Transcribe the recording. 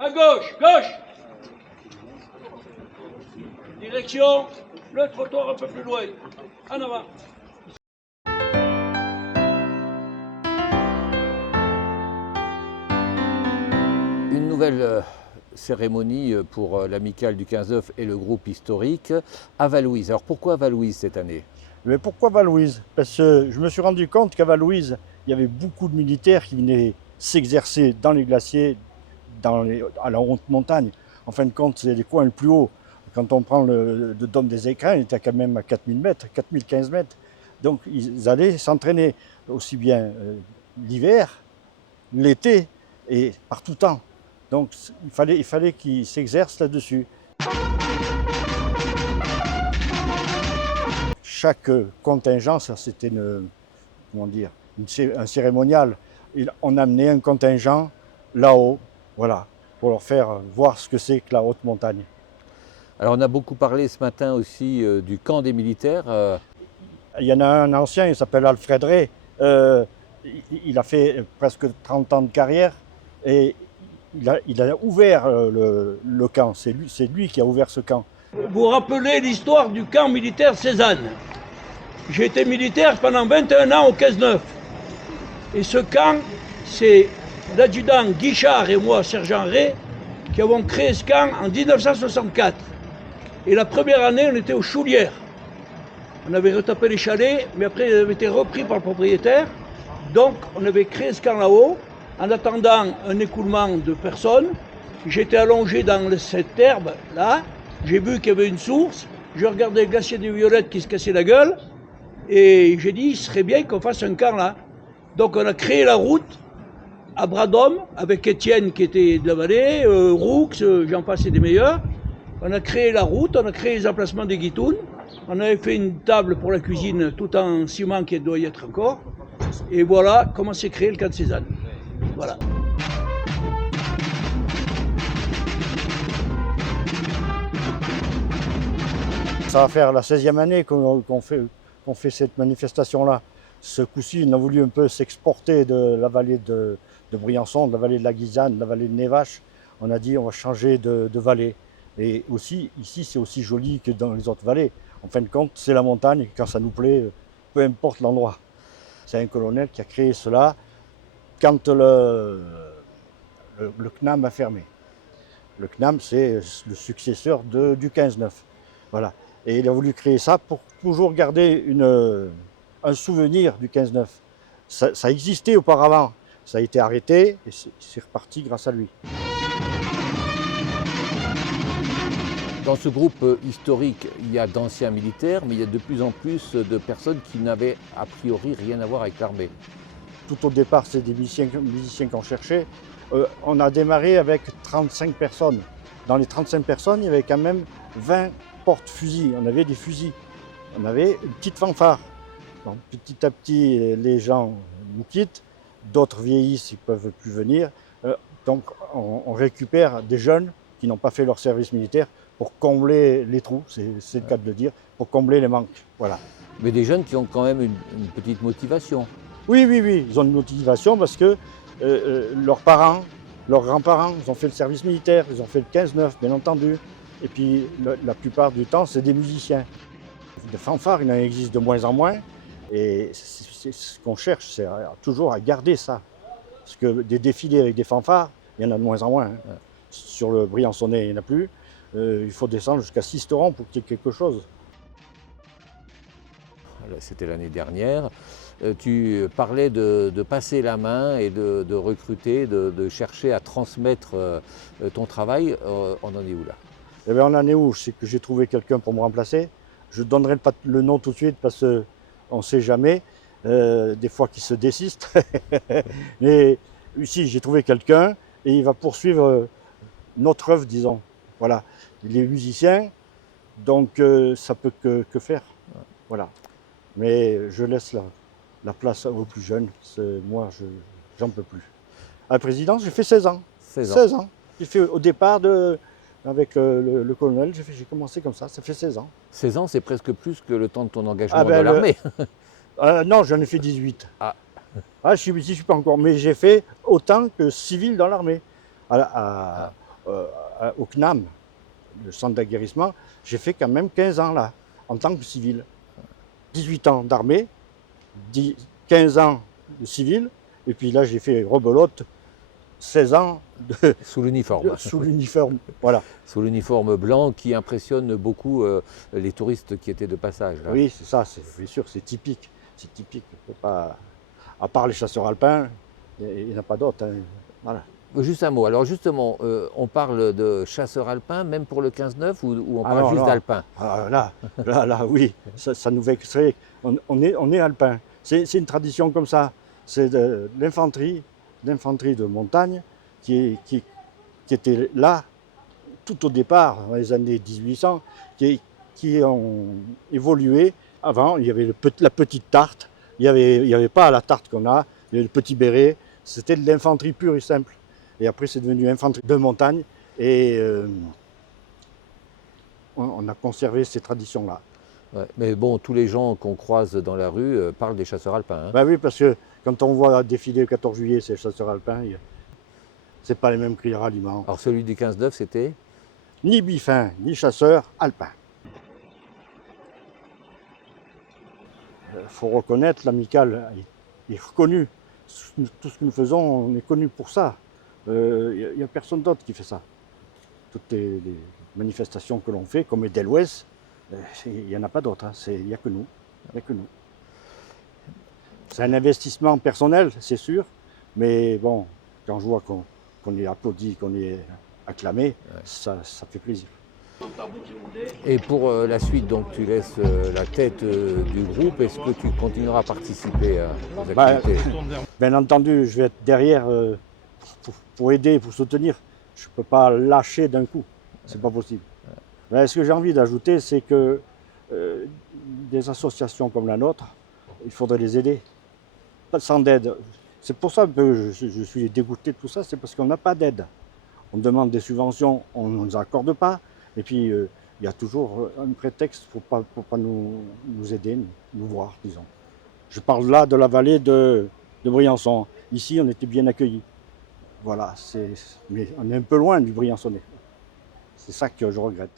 À gauche, gauche. Direction, le trottoir un peu plus loin. En avant. Une nouvelle cérémonie pour l'amicale du 15-9 et le groupe historique à Vallouise. Alors pourquoi Vallouise cette année? Mais pourquoi Vallouise? Parce que je me suis rendu compte qu'à Vallouise, il y avait beaucoup de militaires qui venaient s'exercer dans les glaciers, à la haute montagne. En fin de compte, c'est les coins les plus hauts. Quand on prend le dôme des Écrins, il était quand même à 4000 mètres, 4015 mètres. Donc ils allaient s'entraîner aussi bien l'hiver, l'été et par tout temps. Donc il fallait qu'ils s'exercent là-dessus. Chaque contingent, ça c'était un cérémonial. On amenait un contingent là-haut, voilà, pour leur faire voir ce que c'est que la haute montagne. Alors on a beaucoup parlé ce matin aussi du camp des militaires. Il y en a un ancien, il s'appelle Alfred Ray. Il a fait presque 30 ans de carrière et il a ouvert le camp. C'est lui qui a ouvert ce camp. Vous vous rappelez l'histoire du camp militaire Cézanne. J'ai été militaire pendant 21 ans au 15-9. Et ce camp, c'est l'adjudant Guichard et moi, sergent Ray, qui avons créé ce camp en 1964. Et la première année, on était aux Choulières. On avait retapé les chalets, mais après, ils avaient été repris par le propriétaire. Donc, on avait créé ce camp là-haut, en attendant un écoulement de personnes. J'étais allongé dans cette herbe, là. J'ai vu qu'il y avait une source. Je regardais le glacier des Violettes qui se cassait la gueule. Et j'ai dit, il serait bien qu'on fasse un camp là. Donc, on a créé la route à bras d'homme, avec Étienne qui était de la vallée, Roux, j'en passe et des meilleurs. On a créé la route, on a créé les emplacements des guitounes. On avait fait une table pour la cuisine tout en ciment qui doit y être encore. Et voilà comment s'est créé le camp de Cézanne. Voilà. Ça va faire la 16e année qu'on fait cette manifestation-là. Ce coup-ci, on a voulu un peu s'exporter de la vallée de Briançon, de la vallée de la Guisane, de la vallée de Névache. On a dit on va changer de vallée. Et aussi, ici, c'est aussi joli que dans les autres vallées. En fin de compte, c'est la montagne, et quand ça nous plaît, peu importe l'endroit. C'est un colonel qui a créé cela quand le CNAM a fermé. Le CNAM, c'est le successeur du 15-9. Voilà. Et il a voulu créer ça pour toujours garder un souvenir du 15-9. Ça existait auparavant. Ça a été arrêté et c'est reparti grâce à lui. Dans ce groupe historique, il y a d'anciens militaires, mais il y a de plus en plus de personnes qui n'avaient a priori rien à voir avec l'armée. Tout au départ, c'est des musiciens qu'on cherchait. On a démarré avec 35 personnes. Dans les 35 personnes, il y avait quand même 20 porte-fusils. On avait des fusils. On avait une petite fanfare. Donc, petit à petit, les gens nous quittent. D'autres vieillissent, ils ne peuvent plus venir. Donc, on récupère des jeunes qui n'ont pas fait leur service militaire pour combler les trous, c'est le cas de le dire, pour combler les manques. Voilà. Mais des jeunes qui ont quand même une petite motivation. Oui, ils ont une motivation parce que leurs parents, leurs grands-parents, ils ont fait le service militaire, ils ont fait le 15-9, bien entendu. Et puis la plupart du temps, c'est des musiciens. Des fanfares, il en existe de moins en moins. Et c'est ce qu'on cherche, c'est toujours à garder ça. Parce que des défilés avec des fanfares, il y en a de moins en moins. Hein. Ouais. Sur le Briançonnais, il n'y en a plus. Il faut descendre jusqu'à Sisteron pour qu'il y ait quelque chose. C'était l'année dernière. Tu parlais de passer la main et de recruter, de chercher à transmettre ton travail. On en est où là? Eh bien, on en est où? C'est que j'ai trouvé quelqu'un pour me remplacer. Je ne donnerai pas le nom tout de suite parce qu'on ne sait jamais. Des fois qu'ils se désistent. Mais ici, j'ai trouvé quelqu'un et il va poursuivre notre œuvre, disons. Voilà. Il est musicien, donc ça peut que faire. Voilà. Mais je laisse la place aux plus jeunes. Moi, j'en peux plus. À la présidence, j'ai fait 16 ans. 16 ans. J'ai fait au départ avec le colonel, j'ai commencé comme ça fait 16 ans. 16 ans, c'est presque plus que le temps de ton engagement dans l'armée. Non, j'en ai fait 18. Je suis pas encore, mais j'ai fait autant que civil dans l'armée. au CNAM, le centre d'aguerrissement, j'ai fait quand même 15 ans là, en tant que civil. 18 ans d'armée, 15 ans de civil, et puis là j'ai fait rebelote, 16 ans Sous l'uniforme. sous l'uniforme. Voilà. Sous l'uniforme blanc qui impressionne beaucoup les touristes qui étaient de passage. Là. Oui, c'est ça, bien sûr, c'est typique. C'est typique. On peut pas, à part les chasseurs alpins, il n'y en a pas d'autres. Hein. Voilà. Juste un mot. Alors justement, on parle de chasseurs alpins, même pour le 15-9, ou on parle Alors, juste là, d'alpins? Là, oui, ça nous vexerait. On est alpin. C'est une tradition comme ça. C'est de l'infanterie de montagne qui était là tout au départ, dans les années 1800, qui ont évolué. Avant, il y avait la petite tarte. Il n'y avait pas la tarte qu'on a, il y avait le petit béret. C'était de l'infanterie pure et simple. Et après, c'est devenu infanterie de montagne. Et on a conservé ces traditions-là. Ouais. Mais bon, tous les gens qu'on croise dans la rue parlent des chasseurs alpins. Hein. Ben oui, parce que quand on voit défiler le 14 juillet ces chasseurs alpins, c'est pas les mêmes cris de ralliement. Alors celui du 15-9, c'était? Ni bifin, ni chasseur alpin. Il faut reconnaître, l'amicale est reconnue. Tout ce que nous faisons, on est connu pour ça. Il n'y a personne d'autre qui fait ça. Toutes les manifestations que l'on fait, comme les Delwes, il n'y en a pas d'autres. Hein. Il n'y a que nous. C'est un investissement personnel, c'est sûr. Mais bon, quand je vois qu'on est applaudi, qu'on est acclamé, ouais. ça fait plaisir. Et pour la suite, donc tu laisses la tête du groupe, est-ce que tu continueras à participer aux activités? Bien entendu, je vais être derrière pour aider, pour soutenir. Je ne peux pas lâcher d'un coup, c'est pas possible. Mais ce que j'ai envie d'ajouter, c'est que des associations comme la nôtre, il faudrait les aider. Sans d'aide. C'est pour ça que je suis dégoûté de tout ça, c'est parce qu'on n'a pas d'aide. On demande des subventions, on ne nous accorde pas. Et puis, il y a toujours un prétexte pour pas nous aider, nous voir, disons. Je parle là de la vallée de Briançon. Ici, on était bien accueillis. Voilà, mais on est un peu loin du Briançonnais. C'est ça que je regrette.